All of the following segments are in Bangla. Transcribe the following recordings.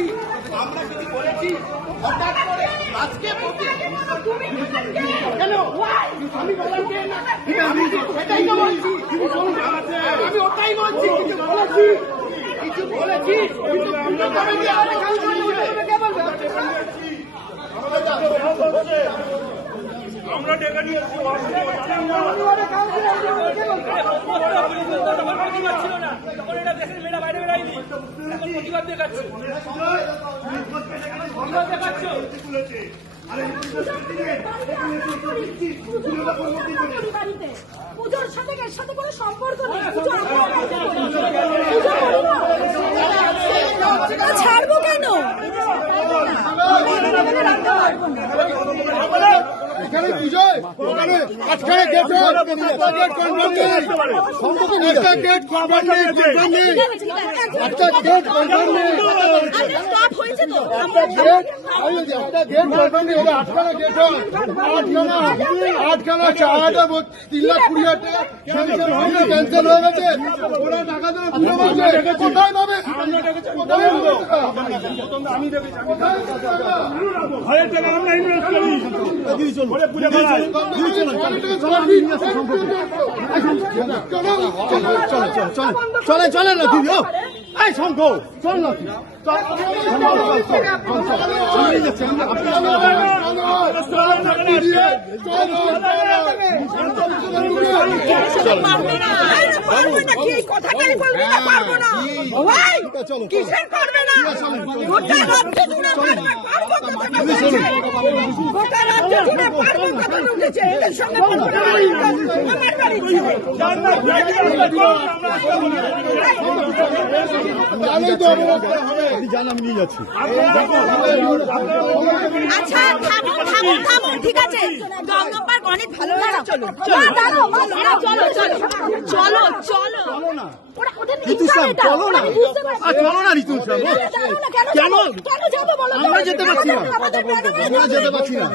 বলেছি, আমরা কিছু বলেছি হঠাৎ করে আজকে কেন আমি বলাকে না, আমি সেটাই তো বলছি, আমি ওটাই বলছি, কিছু বলেছি কিন্তু পুজো করে দিয়ে আমরা কাল কে বলবো আমরা ডেকে নিয়ে পুজোর সাথে এর সাথে কোনো সম্পর্ক নেই। ছাড়বো কেন? এখানে পুজোয় ওখানে আজকাল গেট একটা গেট কভার নেই, একটা গেট কভার নেই, একটা গেট কভার নেই, ওরা আটখানা গেট হয়, আটখানা 4,20,20,000 স্যাংশন হয়নি, ক্যান্সেল হয়ে গেছে, ওরা টাকা দেবে পুজো বলছে, কোথায় পাবে? কোথায় আমি দেখেছি আমরা ইনভেস্ট করি চলে চলে না তুই এই শঙ্খ চল না আমি নিয়ে যাচ্ছি। আচ্ছা থামুন, ঠিক আছে, 10 নম্বর অনেক ভালো লাগে, চলো চলো চলো চলো চলো চলো না চলো না চলো না ঋতু কেন আমরা যেতে পারছি না, আমরা যেতে পারছি না,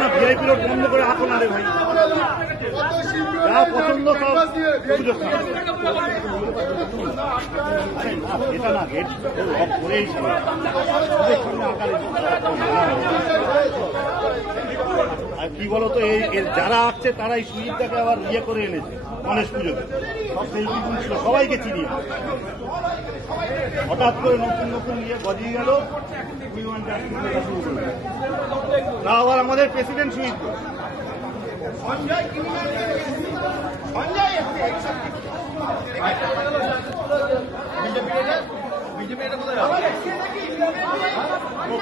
না ভিআইপি রোড বন্ধ করে আসো না রে ভাই, যা পছন্দ সব সুযোগ এটা না গেট লক করেই আর কি বলতো এই যারা আসছে তারা এই সুইচটাকে আবার ইয়ে করে এনেছে গণেশ পুজোতে, সব সেলফি তুলছিল, সবাইকে চিনি হঠাৎ করে নতুন নতুন ইয়ে গজিয়ে গেল, শুরু করলো তা আবার আমাদের প্রেসিডেন্ট সুইচ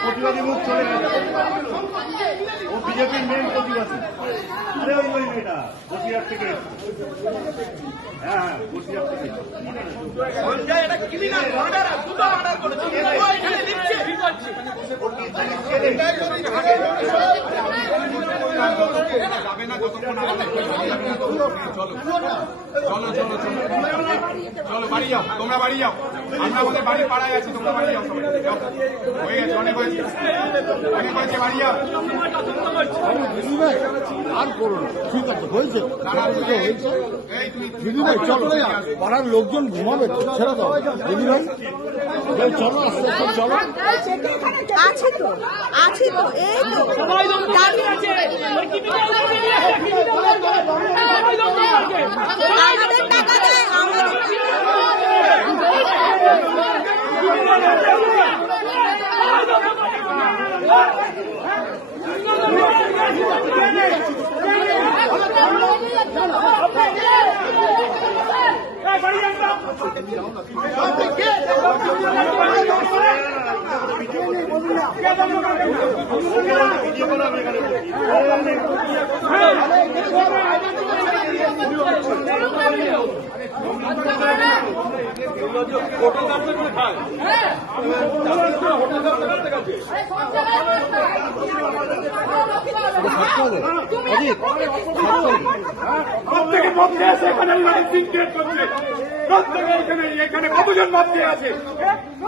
প্রতিবাদী মুখ চলে গেছে, ও বিজেপির মেন প্রতিবাদী। আরে ওই মেয়েটা বসিরহাট থেকে, হ্যাঁ বসিরহাট থেকে সঞ্জয় এটা ক্রিমিনাল মার্ডার, দুটো মার্ডার করেছে, ও এখানে লিখছে যাবে না যতক্ষণ চলো চলো চলো চলো বাড়ি যাও, তোমরা বাড়ি যাও, আমরা আমাদের বাড়ির পাড়ায় আছি, তোমরা বাড়ি যাও, হয়ে গেছে, অনেক হয়েছে, বাড়ি যাও। আর করো না, ঠিক আছে হয়েছে দিদি ভাই, চলো পাড়ার লোকজন ঘুমাবে, ছেড়ে দাও দিদি ভাই, চলো আস্তে আস্তে চলো। আছি তো এই তো দাঁড়িয়ে আছে, আমাদের টাকা দেয়, প্রত্যেকে মধ্যে আছে এখানে লাইভ সিন ক্রিয়েট করছে প্রত্যেকে এখানে কতজন মধ্যে আছে